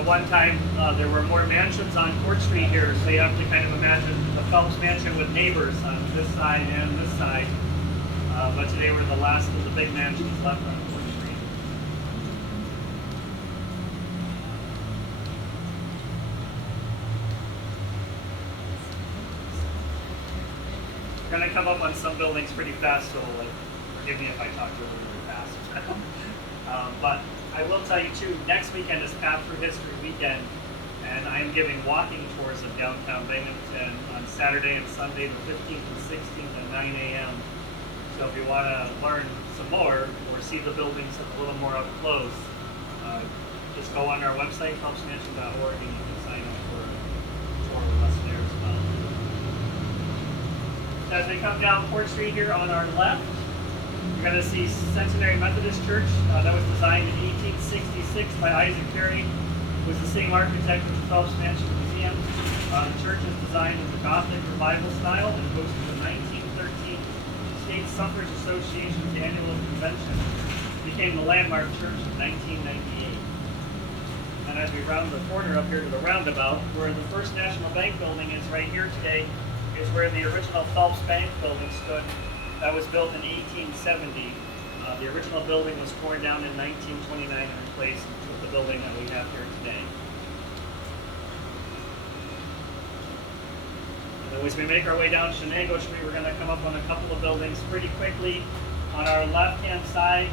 At one time, there were more mansions on Court Street here, so you have to kind of imagine the Phelps Mansion with neighbors on this side and this side. But today we're the last of the big mansions left on Court Street. We're going to come up on some buildings pretty fast, so forgive me if I talk to you a little bit fast. But I will tell you too, next weekend is Path Through History weekend, and I am giving walking tours of downtown Binghamton on Saturday and Sunday, the 15th and 16th at 9 a.m. So if you want to learn some more or see the buildings a little more up close, just go on our website, phelpsmansion.org, and you can sign up for a tour with us there as well. So as we come down Court Street here on our left, you're going to see Centenary Methodist Church. That was designed in 1866 by Isaac Perry, who was the same architect of the Phelps Mansion Museum. The church is designed in the Gothic Revival style and hosted the 1913 State Suffrage Association's annual convention. It became the landmark church in 1998. And as we round the corner up here to the roundabout, where the First National Bank building is right here today, is where the original Phelps Bank building stood. That was built in 1870. The original building was torn down in 1929 and replaced with the building that we have here today. And as we make our way down Shenango Street, we're going to come up on a couple of buildings pretty quickly. On our left-hand side,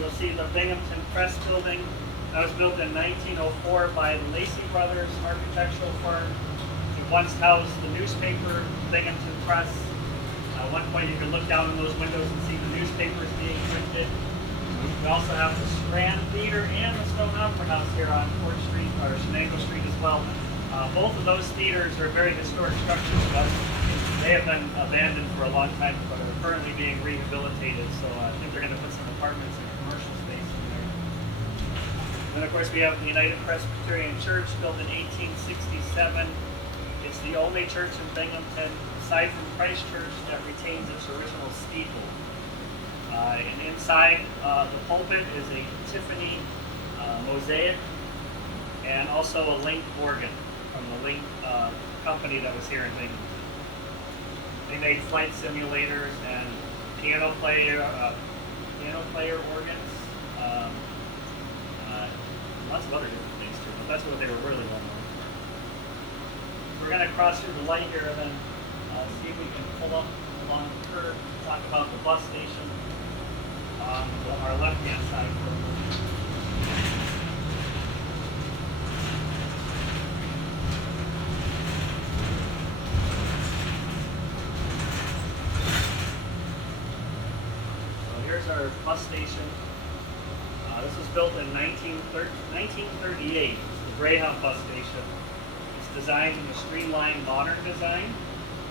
you'll see the Binghamton Press building. That was built in 1904 by the Lacey Brothers architectural firm. It once housed the newspaper Binghamton Press. At one point you can look down in those windows and see the newspapers being printed. We also have the Strand Theater and the Stone Opera House here on Court Street, or Shenango Street as well. Both of those theaters are very historic structures, but they have been abandoned for a long time, but are currently being rehabilitated. So I think they're going to put some apartments and commercial space in there. Then of course we have the United Presbyterian Church, built in 1867. It's the only church in Binghamton, aside from Christ Church, that retains its original steeple. And inside the pulpit is a Tiffany mosaic and also a Link organ from the Link company that was here in Binghamton. They made flight simulators and piano player organs, lots of other different things too, but that's what they were really well known for. We're going to cross through the light here and then see if we can pull up along the curb, talk about the bus station on our left-hand side for a moment. So here's our bus station. This was built in 1938. It's the Greyhound bus station. It's designed in a streamlined modern design.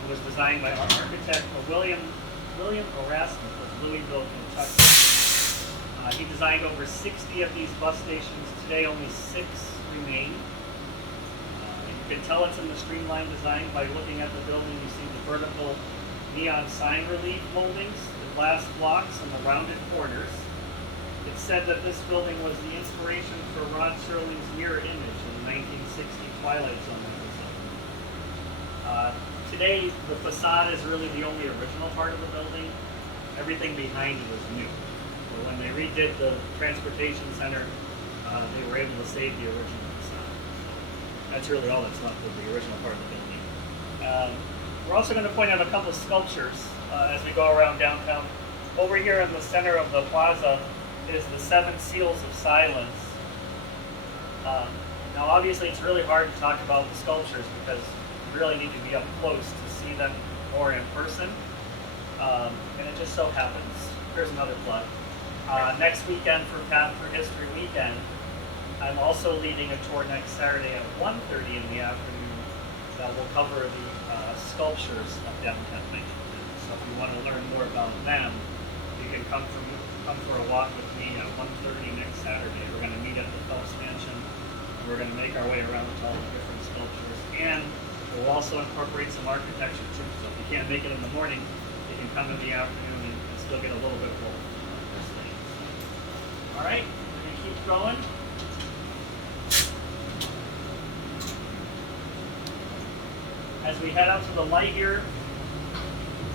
It was designed by architect William Erasmus of Louisville, Kentucky. He designed over 60 of these bus stations. Today only 6 remain. You can tell it's in the streamlined design by looking at the building. You see the vertical neon sign relief moldings, the glass blocks, and the rounded corners. It's said that this building was the inspiration for Rod Serling's mirror image in the 1960 Twilight Zone episode. Today, the facade is really the only original part of the building. Everything behind it is new. So when they redid the transportation center, they were able to save the original facade. That's really all that's left of the original part of the building. We're also going to point out a couple of sculptures as we go around downtown. Over here in the center of the plaza is the 7 Seals of Silence. Now obviously it's really hard to talk about the sculptures because you really need to be up close to see them more in person. And it just so happens, here's another plug. Next weekend for Path Through History weekend, I'm also leading a tour next Saturday at 1:30 in the afternoon that will cover the sculptures of downtown Binghamton. So if you want to learn more about them, you can come for a walk with me at 1:30 next Saturday. We're going to meet at the Phelps Mansion. We're going to make our way around to all the different sculptures, and we'll also incorporate some architecture too. So if you can't make it in the morning, you can come in the afternoon and still get a little bit of both of those things. All right, we're going to keep going. As we head out to the light here,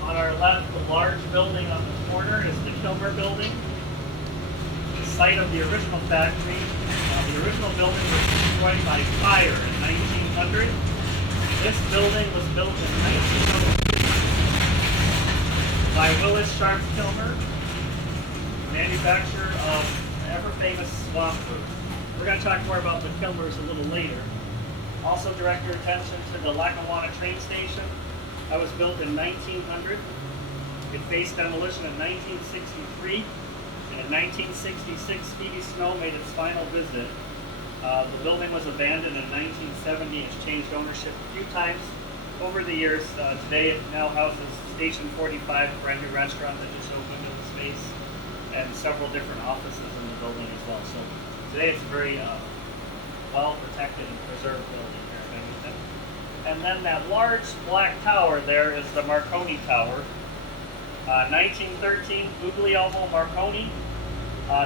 on our left, the large building on the corner is the Kilmer building, the site of the original factory. The original building was destroyed by fire in 1900. This building was built in 1902 by Willis Sharp Kilmer, manufacturer of the ever-famous swamp food. We're going to talk more about the Kilmers a little later. Also direct your attention to the Lackawanna train station. That was built in 1900. It faced demolition in 1963. And in 1966, Speedy Snow made its final visit. The building was abandoned in 1970 and it's changed ownership a few times over the years. Today it now houses Station 45, a brand new restaurant that just opened in the space, and several different offices in the building as well. So today it's a very well protected and preserved building here in Binghamton. And then that large black tower there is the Marconi Tower. 1913, Guglielmo Marconi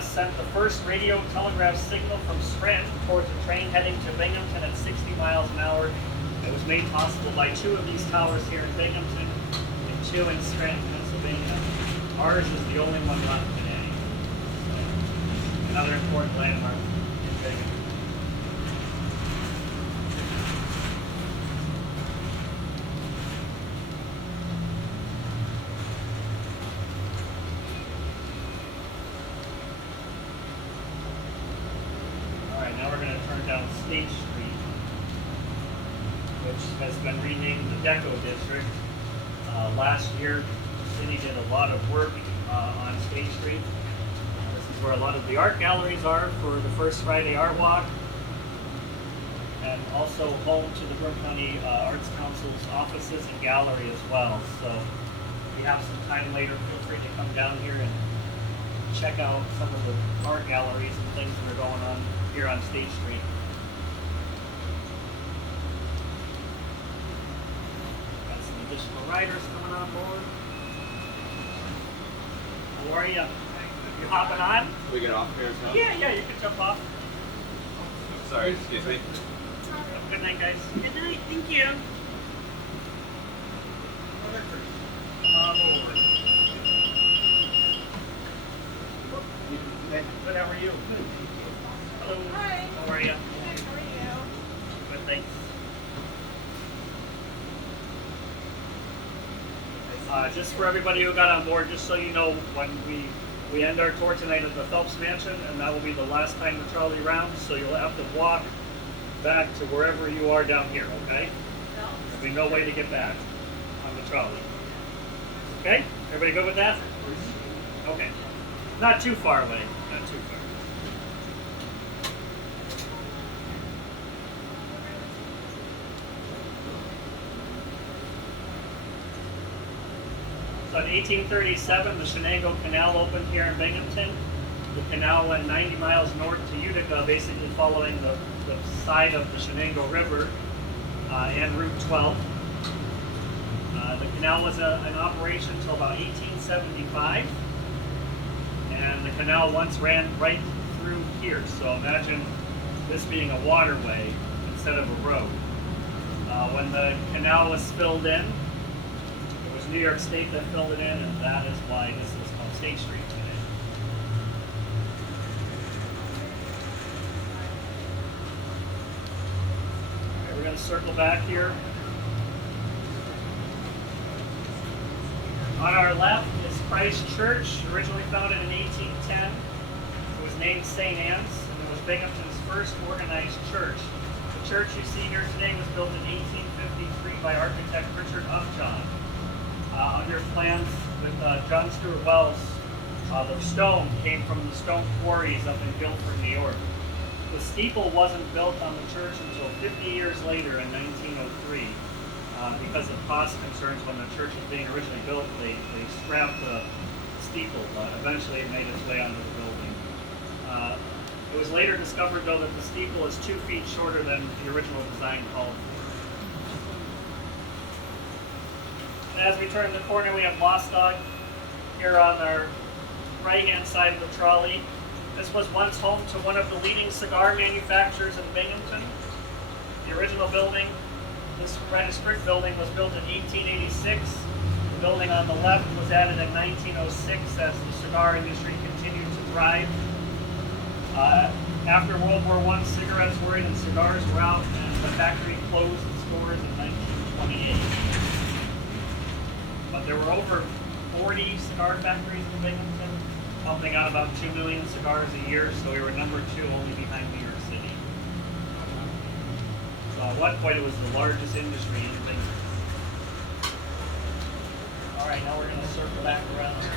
sent the first radio telegraph signal from Scranton towards a train heading to Binghamton at 60 miles an hour. It was made possible by two of these towers here in Binghamton and two in Scranton, Pennsylvania. Ours is the only one left today. So, another important landmark in Binghamton. Now we're going to turn down State Street, which has been renamed the Deco District. Last year, the city did a lot of work on State Street. This is where a lot of the art galleries are for the First Friday Art Walk, and also home to the Broome County Arts Council's offices and gallery as well. So if you have some time later, feel free to come down here and check out some of the art galleries and things that are going on here on State Street. Got some additional riders coming on board. How are you? You hopping on? Can we get off here as well? Yeah, you can jump off. Sorry, excuse me. Good night, guys. Good night, thank you. Come on over. Good, how are you? Good. Hello. Hi. How are you? Good, how are you? Good, thanks. Just for everybody who got on board, just so you know, when we end our tour tonight at the Phelps Mansion, and that will be the last time the trolley rounds, so you'll have to walk back to wherever you are down here, okay? There'll be no way to get back on the trolley. Okay? Everybody good with that? Okay. Not too far away. Not too far. So in 1837, the Shenango Canal opened here in Binghamton. The canal went 90 miles north to Utica, basically following the side of the Shenango River and Route 12. The canal was in operation until about 1875. And the canal once ran right through here. So imagine this being a waterway instead of a road. When the canal was filled in, it was New York State that filled it in, and that is why this is called State Street today. Okay, we're going to circle back here. On our left is Christ Church, originally founded in 1810. It was named St. Anne's, and it was Binghamton's first organized church. The church you see here today was built in 1853 by architect Richard Upjohn. On your plans with John Stuart Wells, the stone came from the stone quarries up in Guilford, New York. The steeple wasn't built on the church until 50 years later in 1903. Because of cost concerns when the church was being originally built, they scrapped the steeple, but eventually it made its way onto the building. It was later discovered, though, that the steeple is 2 feet shorter than the original design called for. And as we turn the corner, we have Lost Dog here on our right-hand side of the trolley. This was once home to one of the leading cigar manufacturers in Binghamton. The original building This registered building was built in 1886. The building on the left was added in 1906 as the cigar industry continued to thrive. After World War I, cigarettes were in and cigars were out, and the factory closed its doors in 1928. But there were over 40 cigar factories in Binghamton, pumping out about 2 million cigars a year, so we were number 2 only behind New York City. So at one point it was the largest industry in Binghamton. Alright, now we're going to circle back around here.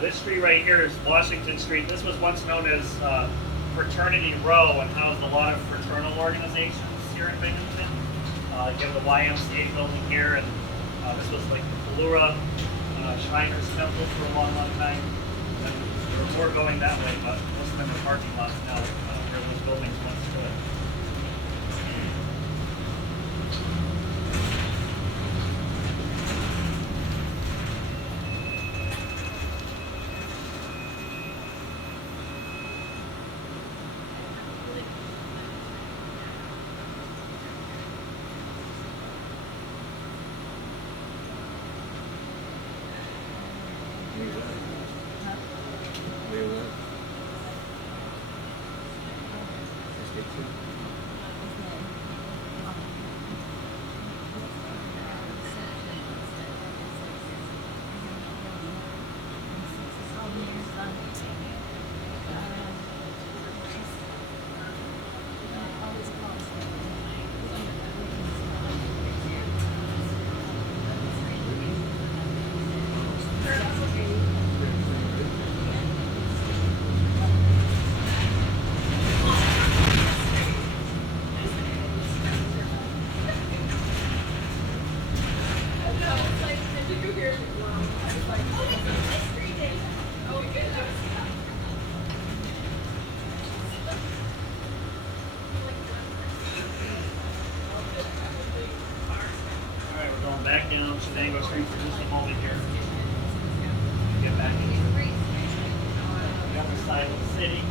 This street right here is Washington Street. This was once known as Fraternity Row and housed a lot of fraternal organizations here in Binghamton. You have the YMCA building here, and this was like the Palura Shriners Temple for a long, long time. And there were more going that way, but most of them are parking lots now where those buildings once stood. Back down Shenango Street for just a moment here. Get back into the other side of the city.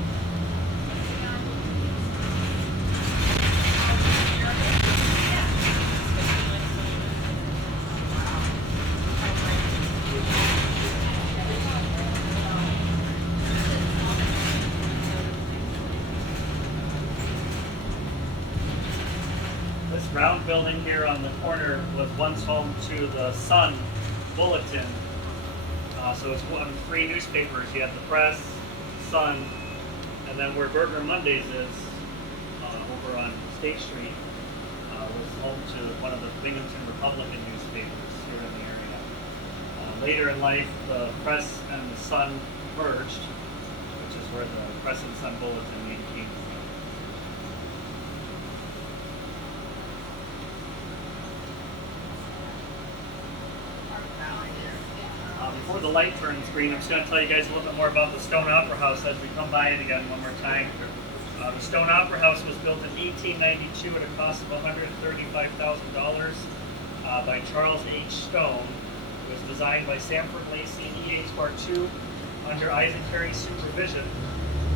Round building here on the corner was once home to the Sun Bulletin. So it's one of 3 newspapers. You have the Press, Sun, and then where Burger Mondays is, over on State Street, was home to one of the Binghamton Republican newspapers here in the area. Later in life, the Press and the Sun merged, which is where the Press and Sun Bulletin name came from. Before the light turns green, I'm just going to tell you guys a little bit more about the Stone Opera House as we come by it again one more time. The Stone Opera House was built in 1892 at a cost of $135,000 by Charles H. Stone. It was designed by Sanford Lacey and E.H. Bartu under Isaac Carey's supervision.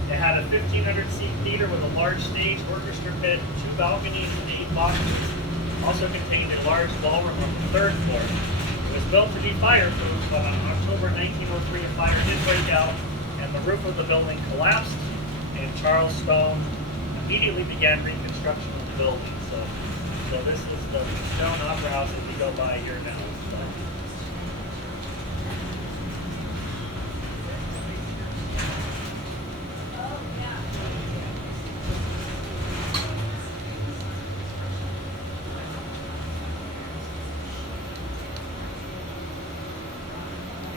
It had a 1,500-seat theater with a large stage, orchestra pit, 2 balconies, and 8 boxes. Also contained a large ballroom on the 3rd floor. It was built to be fireproof, but on October 1903 a fire did break out and the roof of the building collapsed, and Charles Stone immediately began reconstruction of the building. So this is the Stone Opera House as we go by here now.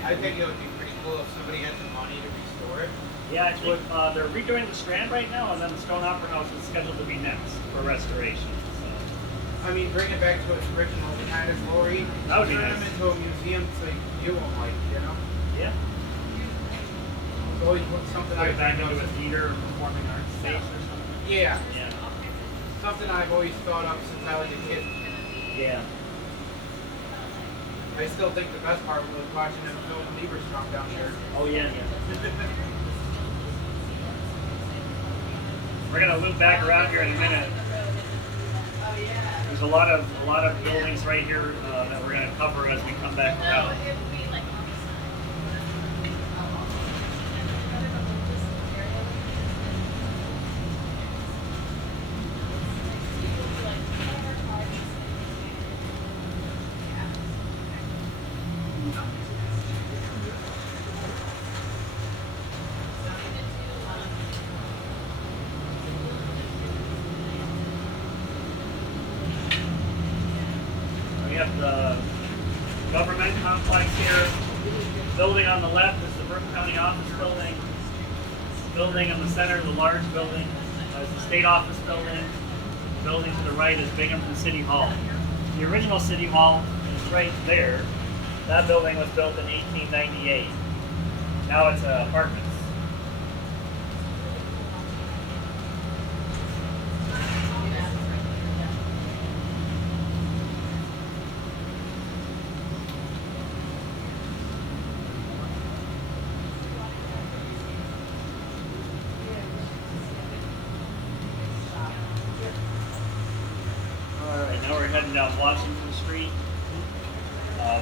I think it would be pretty cool if somebody had the money to restore it. Yeah, it's what, they're redoing the Strand right now, and then the Stone Opera House is scheduled to be next for restoration. So. I mean, bring it back to its original kind of glory. That would be Turn nice. them into a museum so you won't like, you know? Yeah. It's always something Put I've it back into a theater or performing arts space or something. Yeah, Yeah. something I've always thought of since I was a kid. Yeah. I still think the best part was watching him film Lieberstrom down there. Oh yeah, yeah. We're gonna loop back around here in a minute. There's a lot of buildings right here that we're gonna cover as we come back around. We have the government complex here. Building on the left is the Broome County Office Building. Building in the center, the large building, is the State Office Building. The building to the right is Binghamton City Hall. The original City Hall is right there. That building was built in 1898. Now it's apartments. Alright, now we're heading down Washington Street.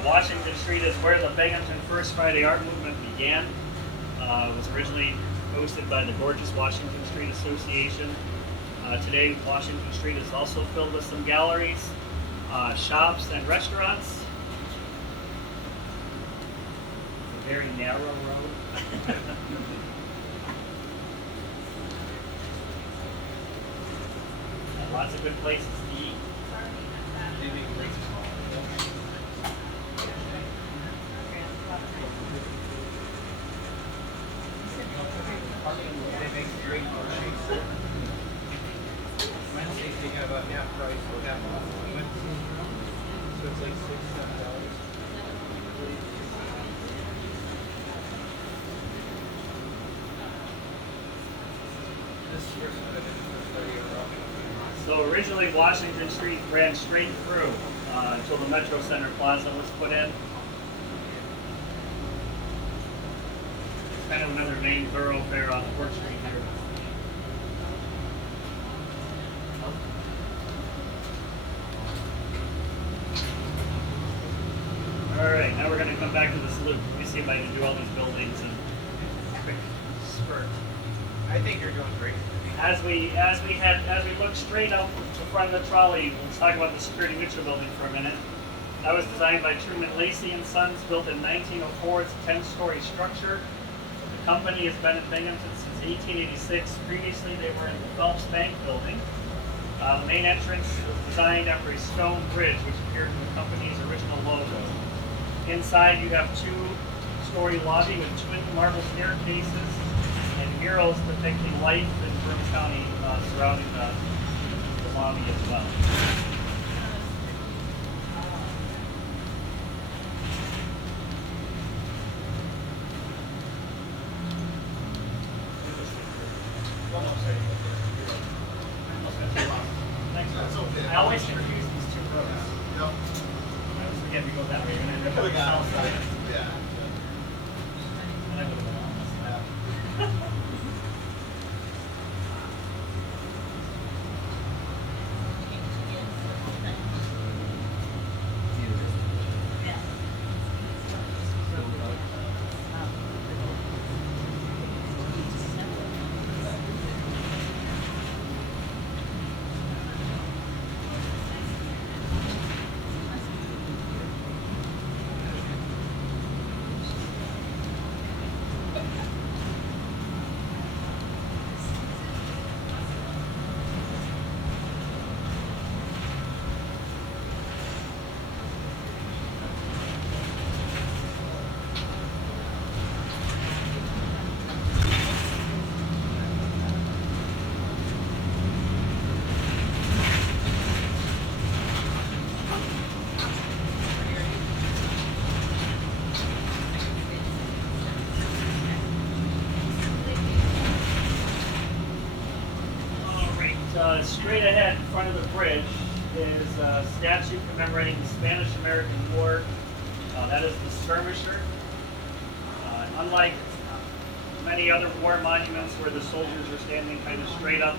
Washington Street is where the Binghamton First Friday Art Movement began. It was originally hosted by the Gorgeous Washington Street Association. Today, Washington Street is also filled with some galleries, shops, and restaurants. It's a very narrow road. And lots of good places to eat. They make great milkshakes. Wednesdays they have a half price for that Wednesday. So it's like $6-7. This is first one I did for 30 euro. So originally Washington Street ran straight through until the Metro Center Plaza was put in. It's kind of another main thoroughfare on Fourth Street here. Alright, now we're going to come back to this loop. Let me see if I can do all these buildings in a quick spurt. I think you're doing great. As we look straight up the front of the trolley, let's talk about the Security Mutual building for a minute. That was designed by Truman Lacey and Sons, built in 1904. It's a 10-story structure. The company has been in Binghamton since 1886. Previously, they were in the Phelps Bank building. The main entrance was designed after a stone bridge, which appeared in the company's original logo. Inside, you have two-story lobby with twin marble staircases and murals depicting life in Broome County surrounding the lobby as well. Thanks. I always confuse these two roads. I always forget to go that way and end up on the south side. And I would have been on this map. straight ahead in front of the bridge is a statue commemorating the Spanish-American War. That is the skirmisher. Unlike many other war monuments where the soldiers are standing kind of straight up